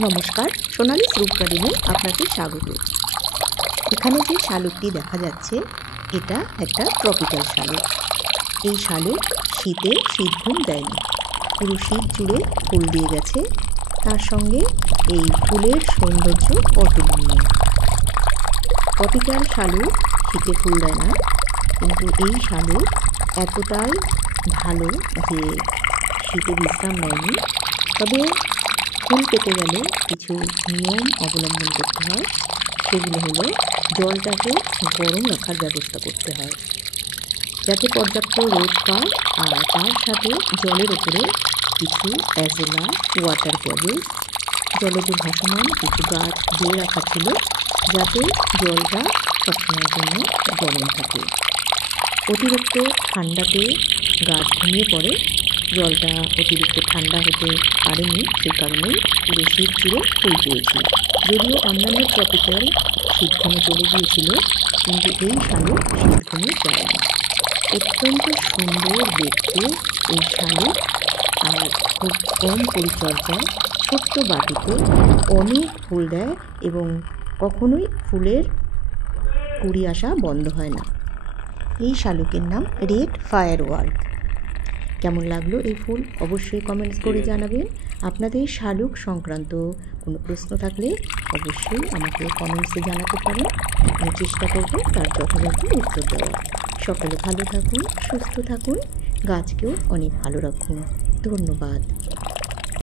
নমস্কার, সোনালী ফ্রুট গার্ডেনে আপনাকে স্বাগত। এখানে যে শালুকটি দেখা যাচ্ছে এটা একটা ট্রপিক্যাল শালুক। এই শালুক শীতে শীত ঘুম দেয়নি, পুরো শীত জুড়ে ফুল দিয়ে গেছে। তার সঙ্গে এই ফুলের সৌন্দর্য অতুলনীয়। ট্রপিক্যাল শালুক শীতে ফুল দেয় না, কিন্তু এই শালুক এতটাই ভালো যে শীতে বিশ্রাম নেয়নি। তবে ফুল পেতে গেলে কিছু নিয়ম অবলম্বন করতে হয়। সেগুলো হলো জলটাকে গরম রাখার ব্যবস্থা করতে হয় যাতে পর্যাপ্ত রোদ পায়, আর তার সাথে জলের উপরে কিছু অ্যাজোলা, ওয়াটার ক্যাবেজ, জলজ ভাসমান কিছু গাছ দিয়ে রাখা ছিল যাতে জলটা সবসময়ের জন্য গরম থাকে। অতিরিক্ত ঠান্ডাতে গাছ ঘুমিয়ে পড়ে, জলটা অতিরিক্ত ঠান্ডা হতে পারেনি, সেই কারণেই পুরো শীত জুড়ে ফুল পেয়েছি। যদিও অন্যান্য ট্রপিক্যাল শীতঘুমে চলে গিয়েছিল, কিন্তু এই শালুক শীতঘুমে যায়নি। অত্যন্ত সুন্দর দেখতে এই শালুক, আর খুব কম পরিচর্যায় ছোট্ট বাটিতে অনেক ফুল দেয় এবং কখনোই ফুলের কুড়ি আসা বন্ধ হয় না। এই শালুকের নাম রেড ফায়ারওয়ার্ক। কেমন লাগলো এই ফুল অবশ্যই কমেন্টস করে জানাবেন। আপনাদের শালুক সংক্রান্ত কোনো প্রশ্ন থাকলে অবশ্যই আমাকে কমেন্টসে জানাতে পারেন। আমি চেষ্টা করব তার যথাযথ উত্তর দেওয়ার। সকলে ভালো থাকুন, সুস্থ থাকুন, গাছকেও অনেক ভালো রাখুন। ধন্যবাদ।